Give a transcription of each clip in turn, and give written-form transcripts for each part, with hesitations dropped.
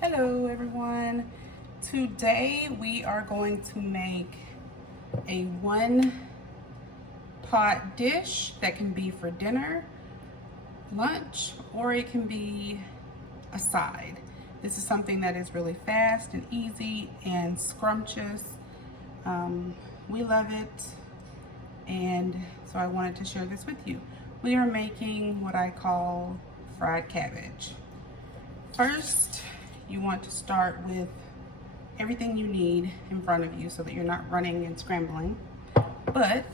Hello everyone. Today we are going to make a one pot dish that can be for dinner, lunch, or it can be a side. This is something that is really fast and easy and scrumptious. We love it, and so I wanted to share this with you. We are making what I call fried cabbage. First, you want to start with everything you need in front of you so that you're not running and scrambling. But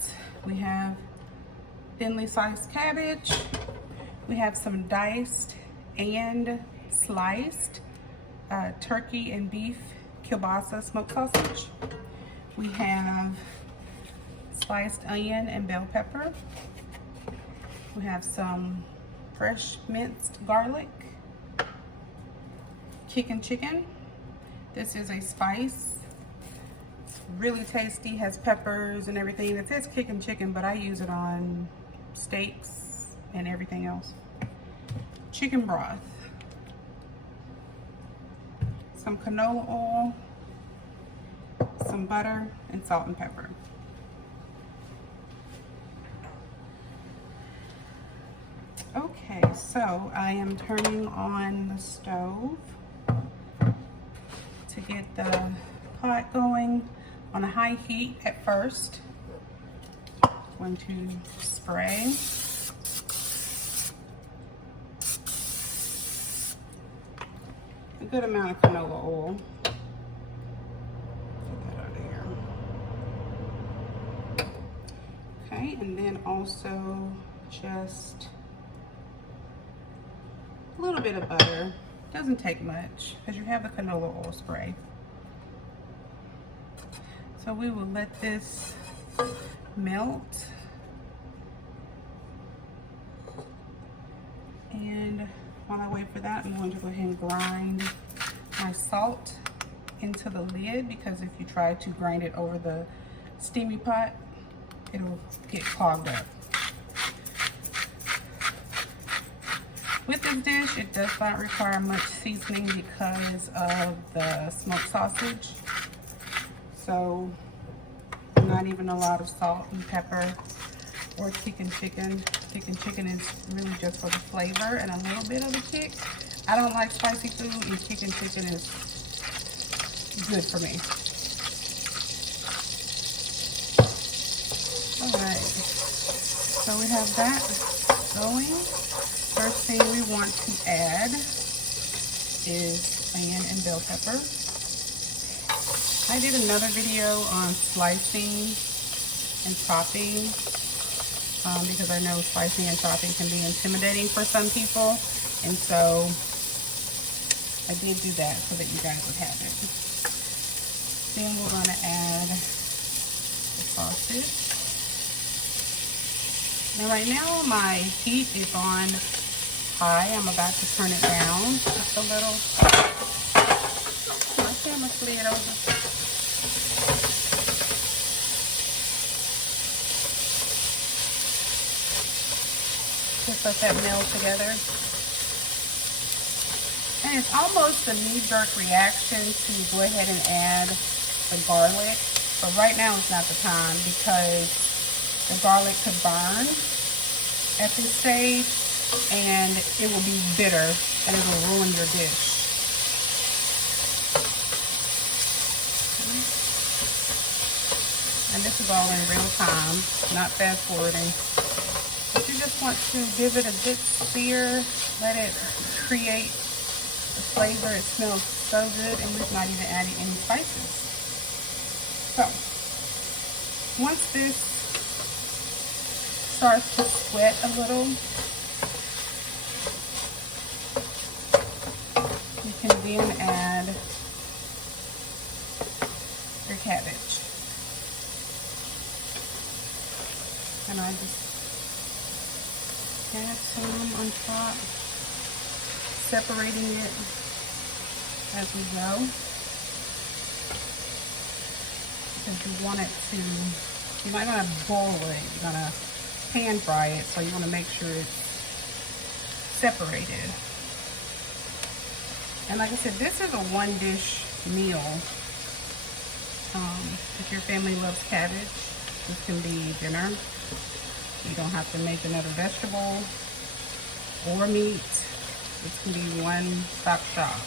we have thinly sliced cabbage. We have some diced and sliced turkey and beef kielbasa smoked sausage. We have sliced onion and bell pepper. We have some fresh minced garlic. Chicken. This is a spice. It's really tasty, has peppers and everything. It says chicken, but I use it on steaks and everything else. Chicken broth. Some canola oil, some butter, and salt and pepper. Okay, so I am turning on the stove to get the pot going on a high heat at first. Going to spray. A good amount of canola oil. Get that out of here. Okay, and then also just a little bit of butter. Doesn't take much because you have the canola oil spray. So we will let this melt. And while I wait for that, I'm going to go ahead and grind my salt into the lid, because if you try to grind it over the steamy pot, it'll get clogged up. With this dish, it does not require much seasoning because of the smoked sausage. So not even a lot of salt and pepper or chicken. Chicken is really just for the flavor and a little bit of a kick. I don't like spicy food, and chicken is good for me. Alright, so we have that going. First thing we want to add is onion and bell pepper. I did another video on slicing and chopping because I know slicing and chopping can be intimidating for some people, and so I did do that so that you guys would have it. Then we're going to add the sausage. Now right now my heat is on high. I'm about to turn it down just a little. My camera slid over. Just let that meld together. And it's almost a knee-jerk reaction to go ahead and add the garlic. But right now is not the time, because the garlic could burn at this stage, and it will be bitter and it will ruin your dish. And this is all in real time, not fast forwarding. But you just want to give it a good sear, let it create the flavor. It smells so good, and we've not even added any spices. So once this starts to sweat a little, you can then add your cabbage. And I just add some on top, separating it as we go, because you want it to, you're not going to boil it, you're going to pan fry it, so you want to make sure it's separated. And like I said, this is a one dish meal. If your family loves cabbage, this can be dinner. You don't have to make another vegetable or meat. This can be one-stop shop.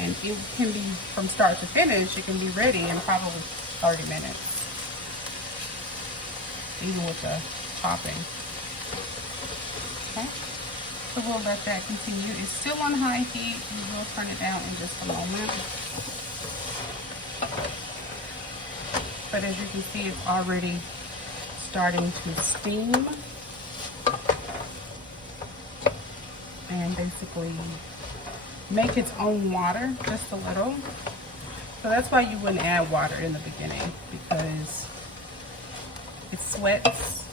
And it can be, from start to finish, it can be ready in probably 30 minutes. Even with the topping. Okay, so we'll let that continue. It's still on high heat. We will turn it down in just a moment. But as you can see, it's already starting to steam. And basically make its own water, just a little. So that's why you wouldn't add water in the beginning, because it sweats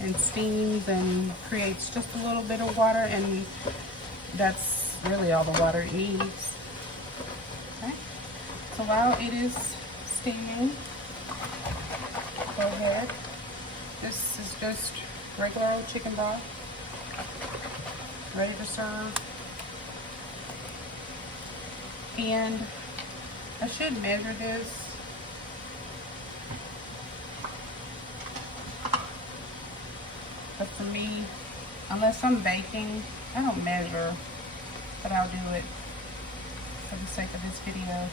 and steams and creates just a little bit of water, and that's really all the water it needs. Okay, so while it is steaming, go ahead. This is just regular old chicken broth, ready to serve. And I should measure this. But for me, unless I'm baking, I don't measure, but I'll do it for the sake of this video.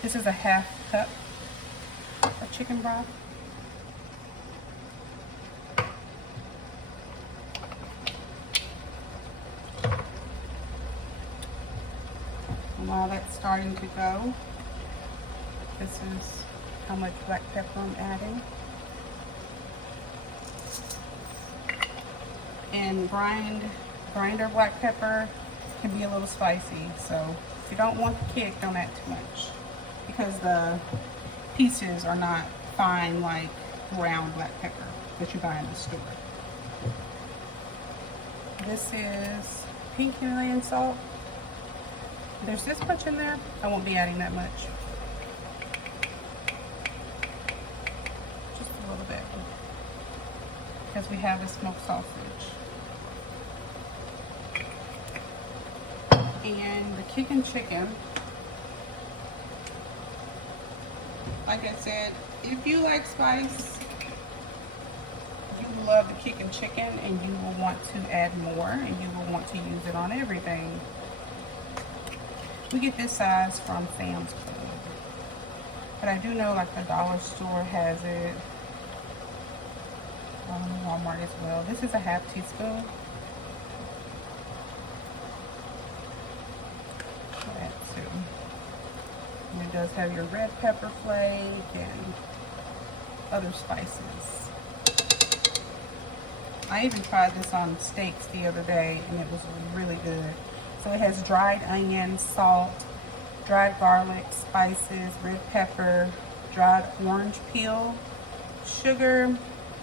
This is a half cup of chicken broth. And while that's starting to go, this is how much black pepper I'm adding. And grinder black pepper can be a little spicy, so if you don't want the kick, don't add too much, because the pieces are not fine like ground black pepper that you buy in the store. This is pink Himalayan salt. There's this much in there. I won't be adding that much. Just a little bit, because we have the smoked sausage. And the kicking chicken, like I said, if you like spice, you love the kicking chicken, and you will want to add more, and you will want to use it on everything. We get this size from Sam's Club, but I do know like the dollar store has it, Walmart as well. This is a half teaspoon. And it does have your red pepper flake and other spices. I even tried this on steaks the other day, and it was really good. So it has dried onion, salt, dried garlic, spices, red pepper, dried orange peel, sugar,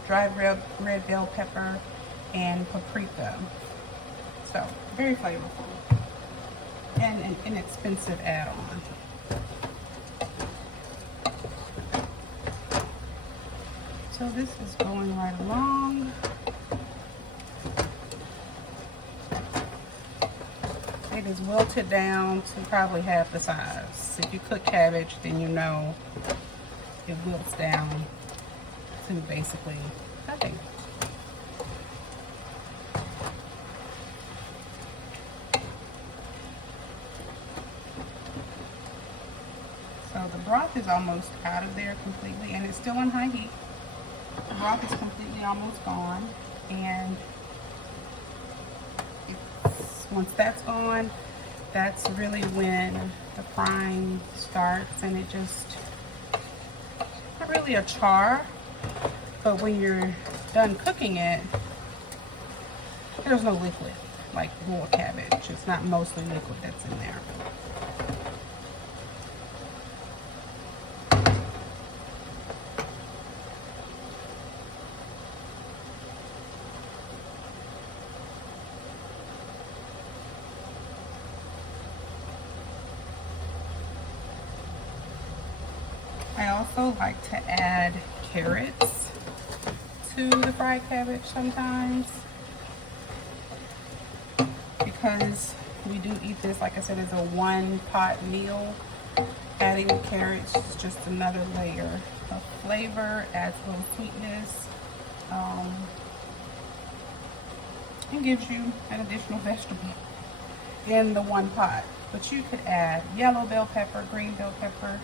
dried red bell pepper, and paprika. So very flavorful and an inexpensive add-on. So this is going right along. It is wilted down to probably half the size. If you cook cabbage, then you know it wilts down to basically nothing. So the broth is almost out of there completely, and it's still on high heat. The broth is completely almost gone, and once that's gone, that's really when the frying starts, and it just, not really a char, but when you're done cooking it, there's no liquid like raw cabbage. It's not mostly liquid that's in there. I also like to add carrots to the fried cabbage sometimes, because We do eat this, like I said, as a one pot meal. Adding the carrots is just another layer of flavor, adds a little sweetness, and gives you an additional vegetable in the one pot. But you could add yellow bell pepper, green bell pepper.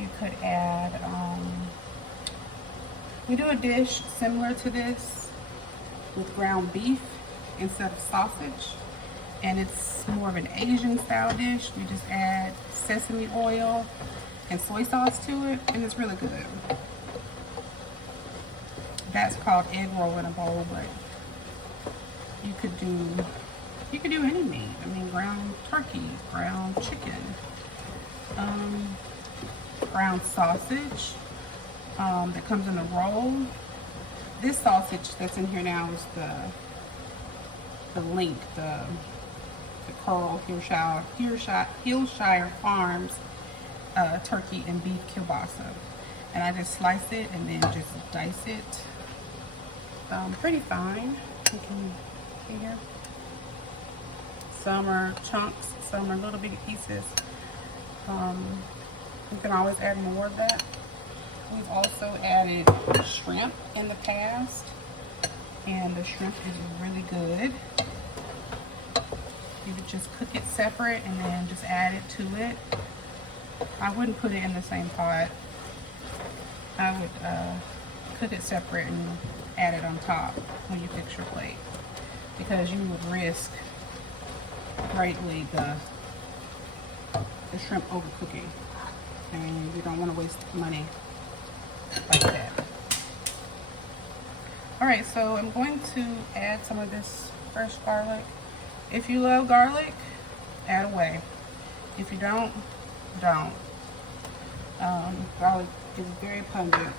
You could add, we do a dish similar to this with ground beef instead of sausage. And it's more of an Asian style dish. We just add sesame oil and soy sauce to it, and it's really good. That's called egg roll in a bowl, but you could do any meat. I mean, ground turkey, ground chicken, ground sausage that comes in a roll. This sausage that's in here now is the link, the Carl Hillshire Farms turkey and beef kielbasa. And I just slice it and then just dice it pretty fine. You can see here. Some are chunks, some are little bitty pieces. You can always add more of that. We've also added shrimp in the past, and the shrimp is really good. You would just cook it separate and then just add it to it. I wouldn't put it in the same pot. I would cook it separate and add it on top when you fix your plate, because you would risk greatly the shrimp overcooking, and you don't want to waste money like that. Alright, so I'm going to add some of this fresh garlic. If you love garlic, add away. If you don't, don't. Garlic is very pungent.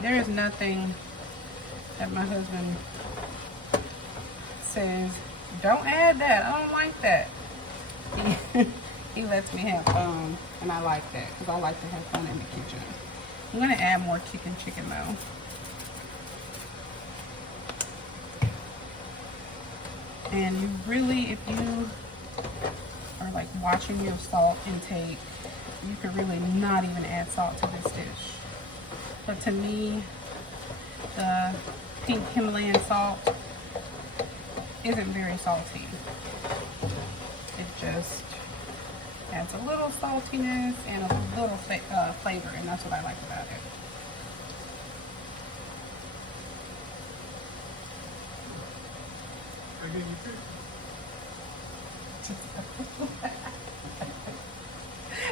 There is nothing that my husband says, don't add that, I don't like that. He lets me have fun, and I like that, because I like to have fun in the kitchen. I'm going to add more chicken though. And you really, if you are like watching your salt intake, you could really not even add salt to this dish. But to me, the pink Himalayan salt isn't very salty. It just adds a little saltiness and a little flavor, and that's what I like about it.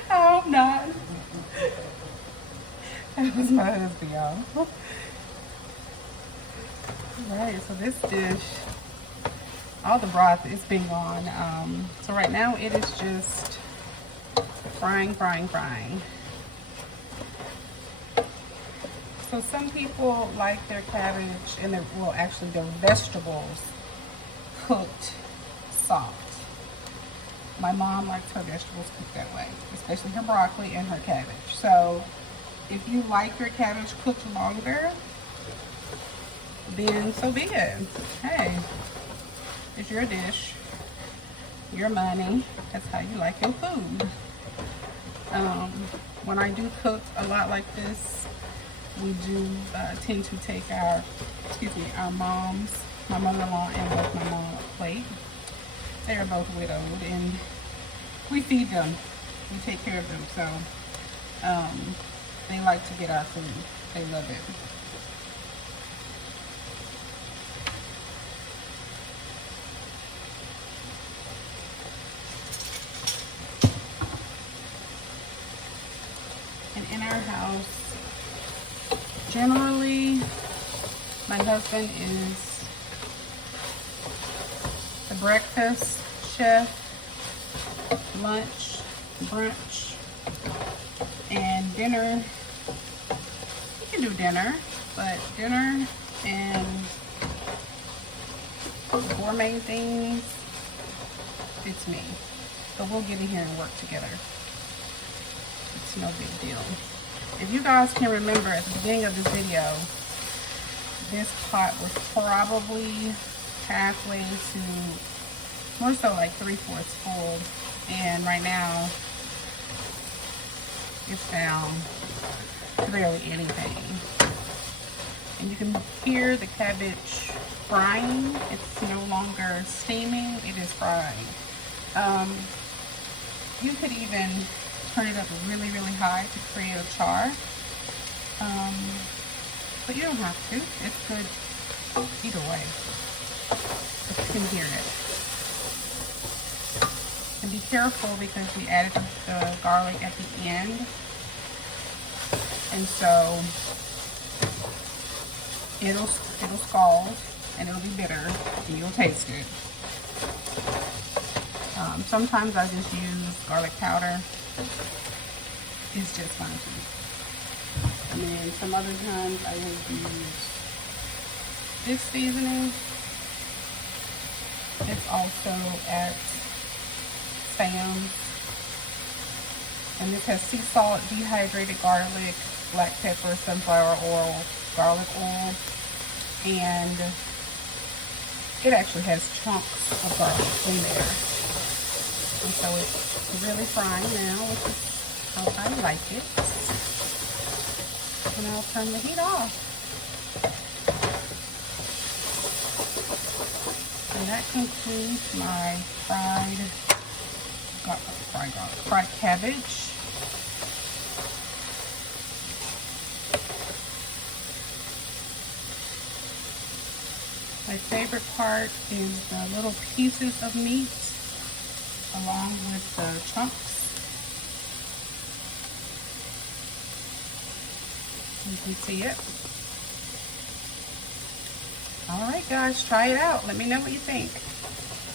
I hope not. That was my husband, y'all. Alright, so this dish, all the broth is being gone. So right now it is just frying. So some people like their cabbage and their, well, actually their vegetables cooked soft. My mom likes her vegetables cooked that way, especially her broccoli and her cabbage. So if you like your cabbage cooked longer, then so be it. Hey, it's your dish, your money. That's how you like your food. When I do cook a lot like this, we do tend to take our moms, my mother-in-law and both my mom, a plate. They are both widowed, and we feed them. We take care of them, so they like to get our food. They love it. And in our house, generally, my husband is the breakfast chef, lunch, brunch, and dinner. You can do dinner, but dinner and gourmet things, it's me. So we'll get in here and work together. It's no big deal. If you guys can remember at the beginning of this video, this pot was probably halfway to, more so like 3/4 full. And right now, it's down to barely anything. And you can hear the cabbage frying. It's no longer steaming, it is frying. You could even turn it up really, really high to create a char. But you don't have to. It's good either way. But you can hear it. And be careful because we added the garlic at the end. And so it'll scald and it'll be bitter and you'll taste it. Sometimes I just use garlic powder. It's just fine too. And then some other times I will use this seasoning. It's also at Sam's. And this has sea salt, dehydrated garlic, black pepper, sunflower oil, garlic oil, and it actually has chunks of garlic in there. And so it's really frying now, which is how I like it. And I'll turn the heat off. And that concludes my fried cabbage. My favorite part is the little pieces of meat along with the chunks. You can see it. All right, guys, try it out. Let me know what you think.